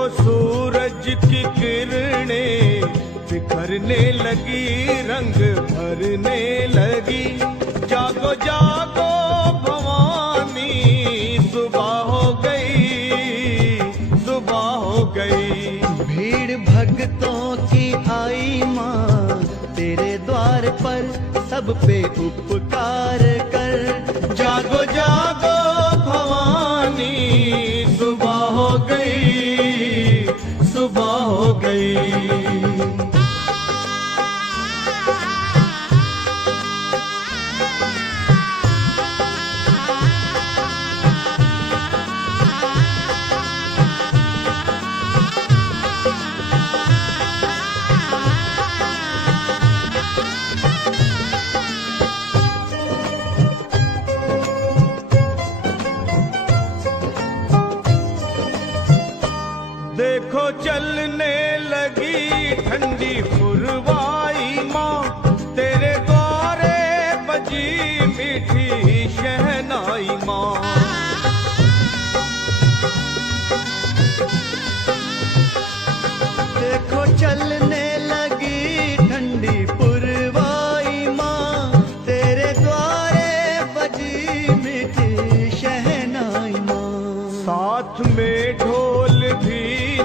देखो सूरज की किरणें बिखरने लगी, रंग भरने लगी। जागो जागो भवानी, सुबह हो गई, सुबह हो गई। भीड़ भक्तों की आई माँ तेरे द्वार पर, सब पे उपकार कर। जागो जागो भवानी, सुबह हो गई, सुबह हो गई। देखो चलने लगी ठंडी पुरवाई माँ, तेरे द्वारे बजी मीठी शहनाई माँ। देखो चलने लगी ठंडी पुरवाई माँ, तेरे द्वारे बजी मीठी शहनाई माँ। साथ में ढोल भी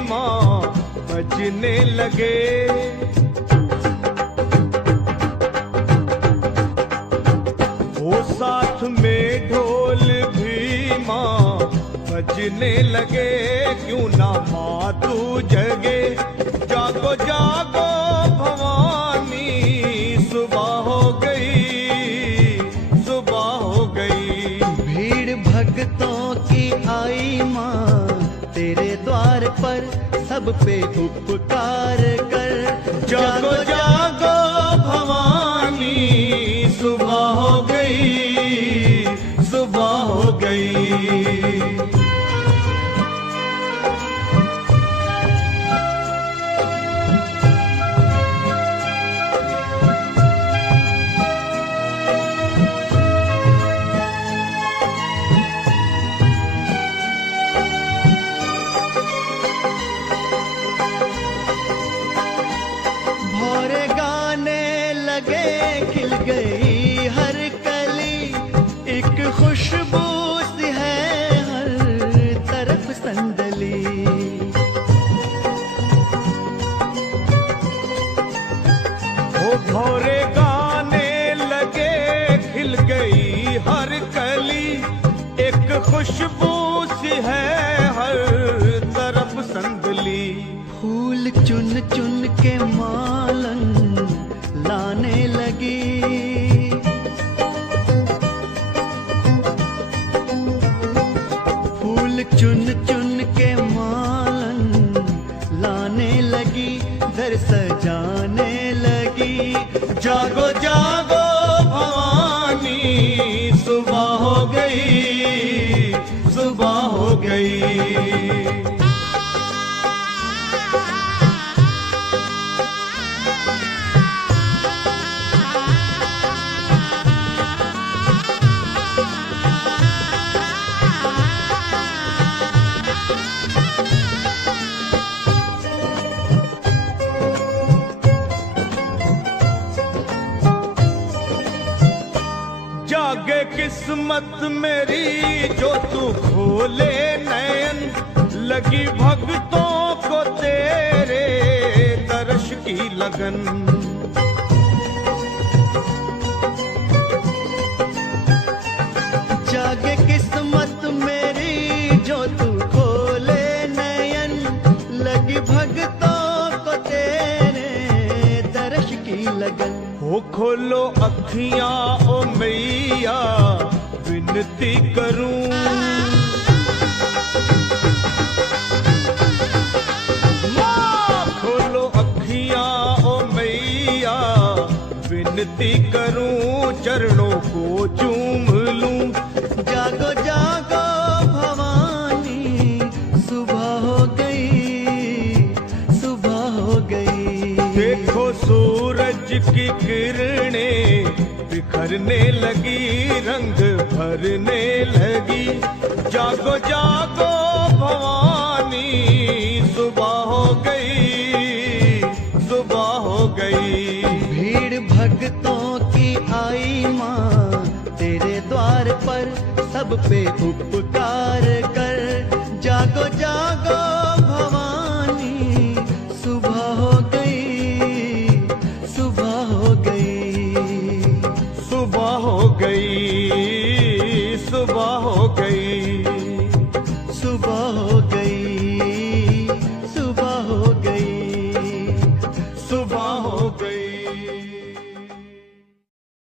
माँ बजने लगे, वो साथ में ढोल भी माँ बजने लगे। क्यों ना माँ तू जगे, जागो जागो भवानी, सुबह हो गई, सुबह हो गई। भीड़ भक्तों की आई माँ तेरे द्वार पर, सब पे उपकार कर। जागो जागो भवानी, सुबह हो गई, सुबह हो गई। भौरे गाने लगे, खिल गई हर कली, एक खुशबू सी है हर तरफ संदली। वो भौरे गाने लगे, खिल गई हर कली, एक खुशबू सी है हर तरफ संदली। फूल चुन चुन के मालन लाने लगी, फूल चुन चुन के मालन लाने लगी, घर सजाने लगी। जागो जागो भवानी, सुबह हो गई, सुबह हो गई। जागे किस्मत मेरी जो तू खोले नयन, लगी भक्तों को तेरे दर्श की लगन। जागे किस्मत मेरी जो तू खोले नयन, लगी भक्तों को तेरे दर्श की लगन। हो खोलो अखियां ओ मैया, विनती करूं, माँ खोलो अखियां ओ मैया, विनती करूं, चरणों को चूम लूं। जागो जागो भवानी, सुबह हो गई, सुबह हो गई। देखो सूरज की किरणें बिखरने लगी, रंग भरने लगी। जागो जागो भवानी, भवानी सुबह हो गई, सुबह हो गई। भीड़ भक्तों की आई माँ तेरे द्वार पर, सब पे उपकार कर। जागो जागो भवानी सुबह हो गई, सुबह हो गई, सुबह हो गई, सुबह हो गई, सुबह हो गई।